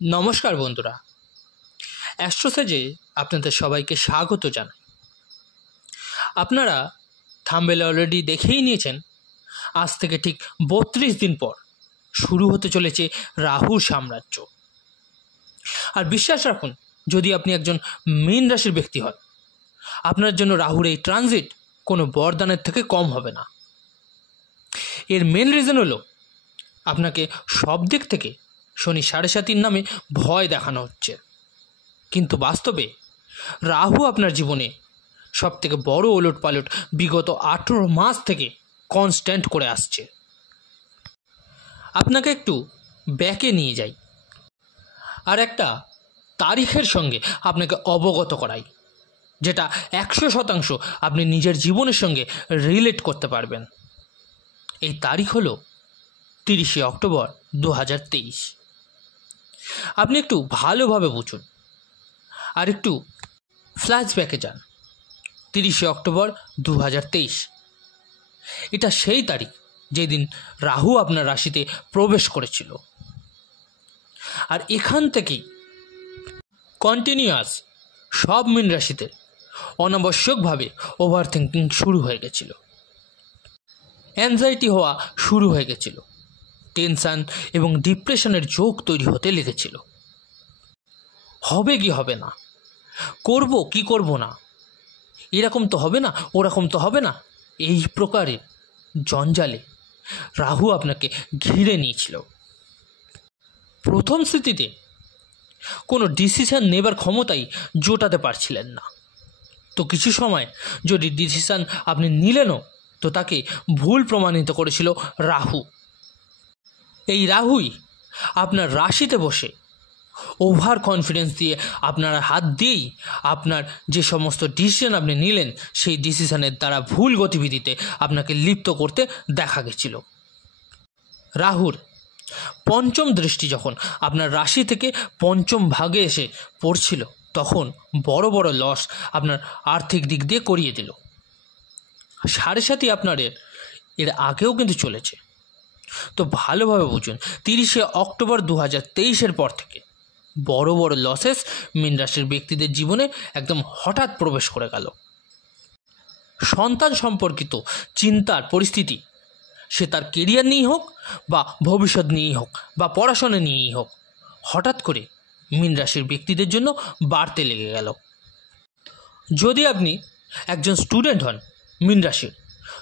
নমস্কার বন্ধুরা, অ্যাস্ট্রোসেজে আপনাদের সবাইকে স্বাগত জানাই। আপনারা থাম্বনেলে অলরেডি দেখেই নিয়েছেন, আজ থেকে ঠিক 32 দিন পর শুরু হতে চলেছে রাহুর সাম্রাজ্য। আর বিশ্বাস রাখুন, যদি আপনি একজন মীন রাশির ব্যক্তি হন, আপনার জন্য রাহুর এই ট্রানজিট কোনো বরদানের থেকে কম হবে না। এর মেন রিজন হলো আপনাকে সব দিক থেকে শনি 7.5 নামে ভয় দেখানো হচ্ছে, কিন্তু বাস্তবে রাহু আপনার জীবনে সবথেকে বড় ওলটপালট বিগত 18 মাস থেকে কনস্ট্যান্ট করে আসছে। আপনাকে একটু ব্যাকে নিয়ে যাই আর একটা তারিখের সঙ্গে আপনাকে অবগত করাই, যেটা 100% আপনি নিজের জীবনের সঙ্গে রিলেট করতে পারবেন। এই তারিখ হলো 30 অক্টোবর 2023। আপনি একটু ভালোভাবে বুঝুন আর একটু ফ্ল্যাশব্যাকে যান। 30 অক্টোবর 2023 এটা সেই তারিখ যেদিন রাহু আপনার রাশিতে প্রবেশ করেছিল। আর এখান থেকেই কন্টিনিউয়াস সব মীন রাশিতে অনাবশ্যকভাবে ওভার থিঙ্কিং শুরু হয়ে গেছিল, অ্যাংজাইটি হওয়া শুরু হয়ে গেছিল, টেনশন এবং ডিপ্রেশনের যোগ তৈরি হতে লেগেছিল। হবে কি হবে না, করব কি করব না, এরকম তো হবে না, ওরকম তো হবে না, এই প্রকারের জঞ্জালে রাহু আপনাকে ঘিরে নিয়েছিল। প্রথম স্থিতিতে কোনো ডিসিশন নেবার ক্ষমতাই জোটাতে পারছিলেন না, তো কিছু সময় যদি ডিসিশন আপনি নিলেনও তো তাকে ভুল প্রমাণিত করেছিল রাহু। এই রাহুই আপনার রাশিতে বসে ওভার কনফিডেন্স দিয়ে আপনার হাত দিয়েই আপনার যে সমস্ত ডিসিশন আপনি নিলেন সেই ডিসিশনের দ্বারা ভুল গতিবিধিতে আপনাকে লিপ্ত করতে দেখা গেছিল। রাহুর পঞ্চম দৃষ্টি যখন আপনার রাশি থেকে পঞ্চম ভাগে এসে পড়ছিল, তখন বড় বড় লস আপনার আর্থিক দিক দিয়ে করিয়ে দিল। 7.5 আপনার এর আগেও কিন্তু চলেছে, তো ভালোভাবে বুঝুন। 30 অক্টোবর 2023 পর থেকে বড় বড় লসেস মীন রাশির ব্যক্তিদের জীবনে একদম হঠাৎ প্রবেশ করে গেল। সন্তান সম্পর্কিত চিন্তার পরিস্থিতি, সে তার কেরিয়ার নিয়েই হোক বা ভবিষ্যৎ নিয়েই হোক বা পড়াশোনা নিয়েই হোক, হঠাৎ করে মীন রাশির ব্যক্তিদের জন্য বাড়তে লেগে গেল। যদি আপনি একজন স্টুডেন্ট হন মীন রাশির,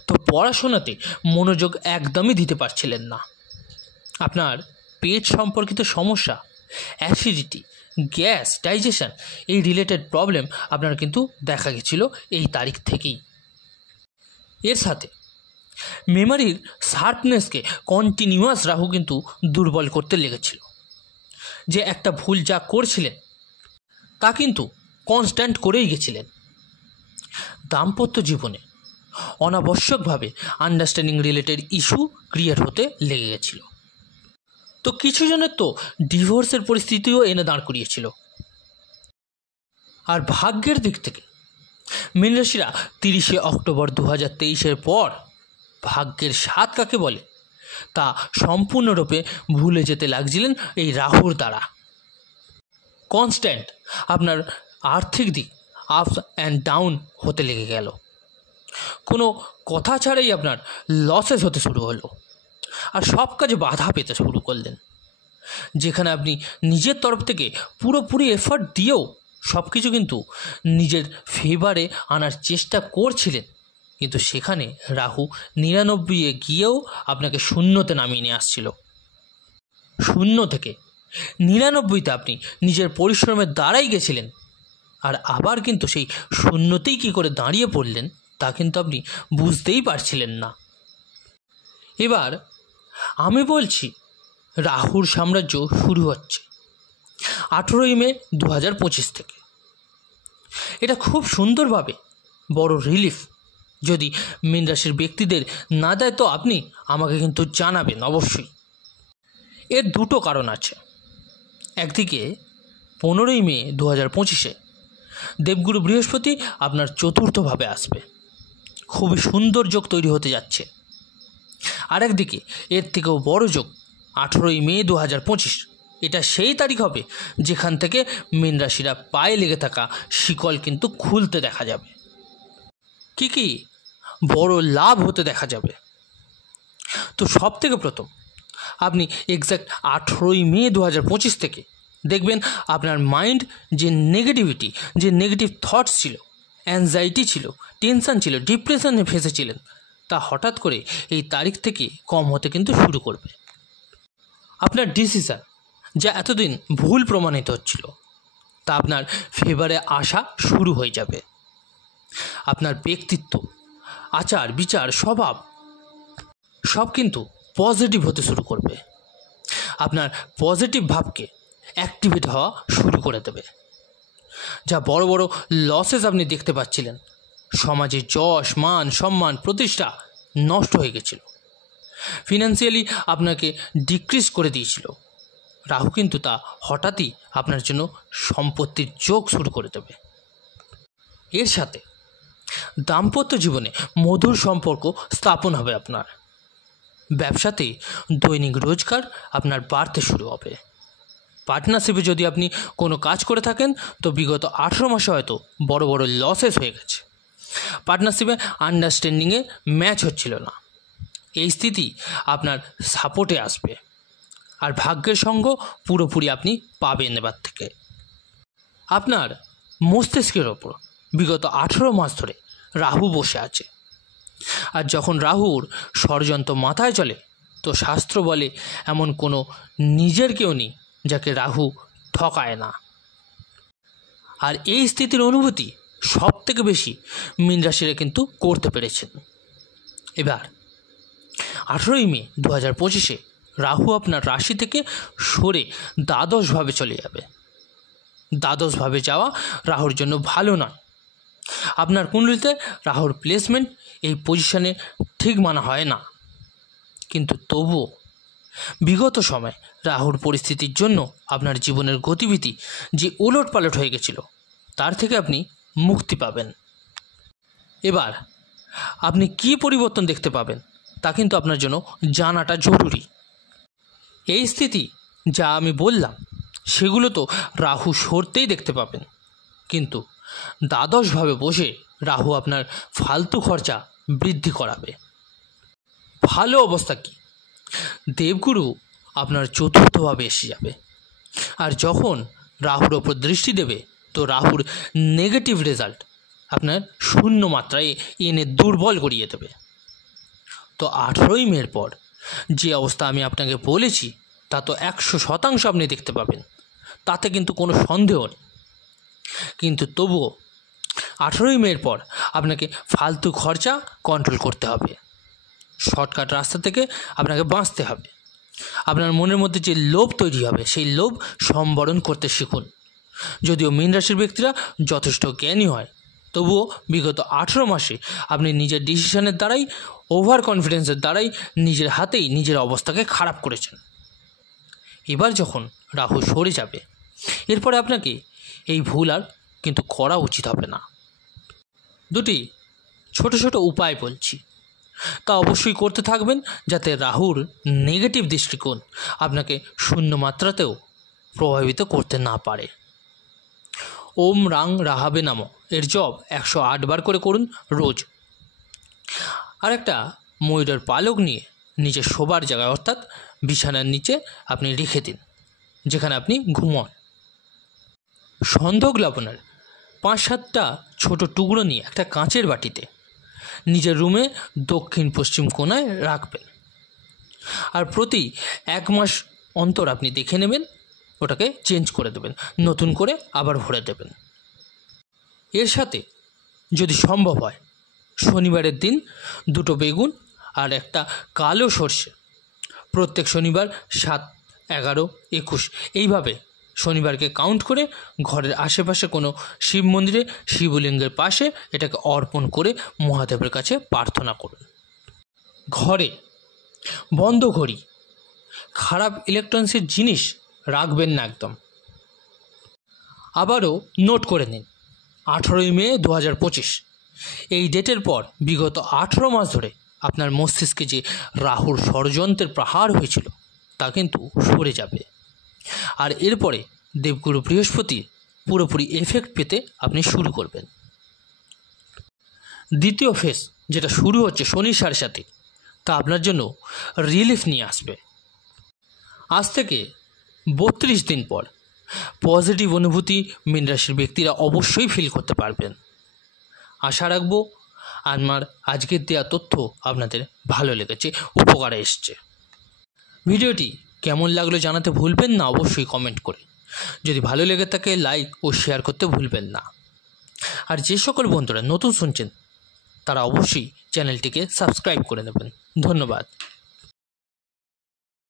তো পড়াশোনাতে মনোযোগ একদমই দিতে পারছিলেন না। আপনার পেট সম্পর্কিত সমস্যা, অ্যাসিডিটি, গ্যাস, ডাইজেশন, এই রিলেটেড প্রবলেম আপনার কিন্তু দেখা গেছিল এই তারিখ থেকেই। এর সাথে মেমোরির শার্পনেসকে কন্টিনিউয়াস রাহু কিন্তু দুর্বল করতে লেগেছিল। যে একটা ভুল যা করছিলেন তা কিন্তু কনস্ট্যান্ট করেই গেছিলেন। দাম্পত্য জীবনে অনাবশ্যকভাবে আন্ডারস্ট্যান্ডিং রিলেটেড ইস্যু ক্রিয়েট হতে লেগে গেছিল, তো কিছু জনের তো ডিভোর্সের পরিস্থিতিও এনে দাঁড় করিয়েছিল। আর ভাগ্যের দিক থেকে মীন রাশিরা 30 অক্টোবর 2023 পর ভাগ্যের স্বাদ কাকে বলে তা সম্পূর্ণরূপে ভুলে যেতে লাগছিলেন এই রাহুর দ্বারা। কনস্ট্যান্ট আপনার আর্থিক দিক আপ অ্যান্ড ডাউন হতে লেগে গেল, কোনো কথা ছাড়াই আপনার লসেস হতে শুরু হলো, আর সব কাজে বাধা পেতে শুরু করলেন। যেখানে আপনি নিজের তরফ থেকে পুরোপুরি এফর্ট দিয়েও সব কিছু কিন্তু নিজের ফেভারে আনার চেষ্টা করছিলেন, কিন্তু সেখানে রাহু 99 গিয়েও আপনাকে শূন্যতে নামিয়ে নিয়ে আসছিল। 0 থেকে 99তে আপনি নিজের পরিশ্রমের দ্বারাই গেছিলেন, আর আবার কিন্তু সেই শূন্যতেই কী করে দাঁড়িয়ে পড়লেন তা কিন্তু আপনি বুঝতেই পারছিলেন না। এবার আমি বলছি, রাহুর সাম্রাজ্য শুরু হচ্ছে 18 মে 2025 থেকে। এটা খুব সুন্দরভাবে বড় রিলিফ যদি মীন রাশির ব্যক্তিদের না দেয়, তো আপনি আমাকে কিন্তু জানাবেন অবশ্যই। এর দুটো কারণ আছে। একদিকে 15 মে 2025 দেবগুরু বৃহস্পতি আপনার চতুর্থভাবে আসবে, খুবই সুন্দর যোগ তৈরি হতে যাচ্ছে। আরেকদিকে এর থেকেও বড় যোগ 18 মে 2025 এটা সেই তারিখ হবে যেখান থেকে মীন রাশিরা পায়ে লেগে থাকা শিকল কিন্তু খুলতে দেখা যাবে। কি বড় লাভ হতে দেখা যাবে। তো সব থেকে প্রথম আপনি এক্স্যাক্ট 18ই মে 2025 থেকে দেখবেন আপনার মাইন্ড যে নেগেটিভিটি, যে নেগেটিভ থটস ছিল, অ্যাংজাইটি ছিল, টেনশান ছিল, ডিপ্রেশনে ফেঁসেছিলেন, তা হঠাৎ করে এই তারিখ থেকে কম হতে কিন্তু শুরু করবে। আপনার ডিসিশন যা এতদিন ভুল প্রমাণিত হচ্ছিল তা আপনার ফেভারে আসা শুরু হয়ে যাবে। আপনার ব্যক্তিত্ব, আচার বিচার, স্বভাব সব কিন্তু পজিটিভ হতে শুরু করবে। আপনার পজিটিভ ভাবকে অ্যাক্টিভেট হওয়া শুরু করে দেবে। যা বড় বড় লসেস আপনি দেখতে পাচ্ছিলেন, সমাজে যশ, মান, সম্মান, প্রতিষ্ঠা নষ্ট হয়ে গেছিল, ফিনান্সিয়ালি আপনাকে ডিক্রিজ করে দিয়েছিল, রাহু কিন্তু তা হঠাৎই আপনার জন্য সম্পত্তির যোগ শুরু করে দেবে। এর সাথে দাম্পত্য জীবনে মধুর সম্পর্ক স্থাপন হবে। আপনার ব্যবসাতে দৈনিক রোজগার আপনার বাড়তে শুরু হবে। পার্টনারশিপে যদি আপনি কোনো কাজ করে থাকেন তো বিগত 18 মাসে হয়তো বড় বড় লসেস হয়ে গেছে, পার্টনারশিপে আন্ডারস্ট্যান্ডিংয়ে ম্যাচ হচ্ছিল না, এই স্থিতি আপনার সাপোর্টে আসবে। আর ভাগ্যের সঙ্গ পুরোপুরি আপনি পাবেন এবার থেকে। আপনার মস্তিষ্কের ওপর বিগত 18 মাস ধরে রাহু বসে আছে, আর যখন রাহুর ষড়যন্ত্র মাথায় চলে তো শাস্ত্র বলে এমন কোনো নিজের কেউ নেই যাকে রাহু ঠকায় না। আর এই স্থিতির অনুভূতি সব থেকে বেশি মীন রাশিরা কিন্তু করতে পেরেছেন। এবার 18ই মে 2025 রাহু আপনার রাশি থেকে সরে দ্বাদশভাবে চলে যাবে। দ্বাদশভাবে যাওয়া রাহুর জন্য ভালো নয়। আপনার কুণ্ডলিতে রাহুর প্লেসমেন্ট এই পজিশনে ঠিক মানা হয় না, কিন্তু তবুও বিগত সময় রাহুর পরিস্থিতির জন্য আপনার জীবনের গতিবিধি যে ওলটপালট হয়ে গেছিল তার থেকে আপনি মুক্তি পাবেন। এবার আপনি কী পরিবর্তন দেখতে পাবেন তা কিন্তু আপনার জন্য জানাটা জরুরি। এই স্থিতি যা আমি বললাম সেগুলো তো রাহু সরতেই দেখতে পাবেন, কিন্তু দ্বাদশভাবে বসে রাহু আপনার ফালতু খরচা বৃদ্ধি করাবে। ভালো অবস্থা কি, দেবগুরু আপনার চতুর্থভাবে এসে যাবে, আর যখন রাহুর ওপর দৃষ্টি দেবে তো রাহুর নেগেটিভ রেজাল্ট আপনার শূন্য মাত্রায় এনে দুর্বল করিয়ে দেবে। তো 18ই মের পর যে অবস্থা আমি আপনাকে বলেছি তা তো 100% আপনি দেখতে পাবেন, তাতে কিন্তু কোনো সন্দেহ নেই। কিন্তু তবুও 18ই মের পর আপনাকে ফালতু খরচা কন্ট্রোল করতে হবে, শর্টকাট রাস্তা থেকে আপনাকে বাঁচতে হবে। আপনার মনের মধ্যে যে লোভ তৈরি হবে সেই লোভ সম্বরণ করতে শিখুন। যদিও মীন রাশির ব্যক্তিরা যথেষ্ট জ্ঞানী হয়, তবুও বিগত 18 মাসে আপনি নিজের ডিসিশনের দ্বারাই, ওভার কনফিডেন্সের দ্বারাই নিজের হাতেই নিজের অবস্থাকে খারাপ করেছেন। এবার যখন রাহু সরে যাবে এরপরে আপনাকে এই ভুল আর কিন্তু করা উচিত হবে না। দুটি ছোট ছোট উপায় বলছি, তা অবশ্যই করতে থাকবেন যাতে রাহুর নেগেটিভ দৃষ্টিকোণ আপনাকে শূন্য মাত্রাতেও প্রভাবিত করতে না পারে। ওম রাং রাহাবে নাম এর জপ 108 বার করে করুন রোজ। আর একটা ময়ূরের পালক নিয়ে নিজের শোবার জায়গায় অর্থাৎ বিছানার নিচে আপনি রেখে দিন, যেখানে আপনি ঘুমন। সন্ধক লবণের 5-7টা ছোট টুকরো নিয়ে একটা কাঁচের বাটিতে নিজের রুমে দক্ষিণ পশ্চিম কোণায় রাখবেন। আর প্রতি 1 মাস অন্তর আপনি দেখে নেবেন, ওটাকে চেঞ্জ করে দেবেন, নতুন করে আবার ভরে দেবেন। এর সাথে যদি সম্ভব হয় শনিবারের দিন 2টো বেগুন আর একটা কালো সর্ষে প্রত্যেক শনিবার 7, 11, 21 এইভাবে শনিবারকে কাউন্ট করে ঘরের আশেপাশে কোনো শিব মন্দিরে শিবলিঙ্গের পাশে এটাকে অর্পণ করে মহাদেবের কাছে প্রার্থনা করুন। ঘরে বন্ধ ঘড়ি, খারাপ ইলেকট্রনিক্সের জিনিস রাখবেন না একদম। আবারও নোট করে নিন 18ই মে 2025 এই ডেটের পর বিগত 18 মাস ধরে আপনার মস্তিষ্কে যে রাহুর ষড়যন্ত্রের প্রহার হয়েছিল তা কিন্তু সরে যাবে। আর এরপরে দেবগুরু বৃহস্পতি পুরোপুরি এফেক্ট পেতে আপনি শুরু করবেন। দ্বিতীয় ফেজ যেটা শুরু হচ্ছে শনির সাড়ে সাথে, তা আপনার জন্য রিলিফ নিয়ে আসবে। আজ থেকে 32 দিন পর পজিটিভ অনুভূতি মীন রাশির ব্যক্তিরা অবশ্যই ফিল করতে পারবেন। আশা রাখবো আমার আজকের দেওয়া তথ্য আপনাদের ভালো লেগেছে, উপকারে এসছে। ভিডিওটি কেমন লাগলো জানাতে ভুলবেন না অবশ্যই কমেন্ট করে। যদি ভালো লেগে থাকে লাইক ও শেয়ার করতে ভুলবেন না। আর যে সকল বন্ধুরা নতুন শুনছেন তারা অবশ্যই চ্যানেলটিকে সাবস্ক্রাইব করে নেবেন। ধন্যবাদ।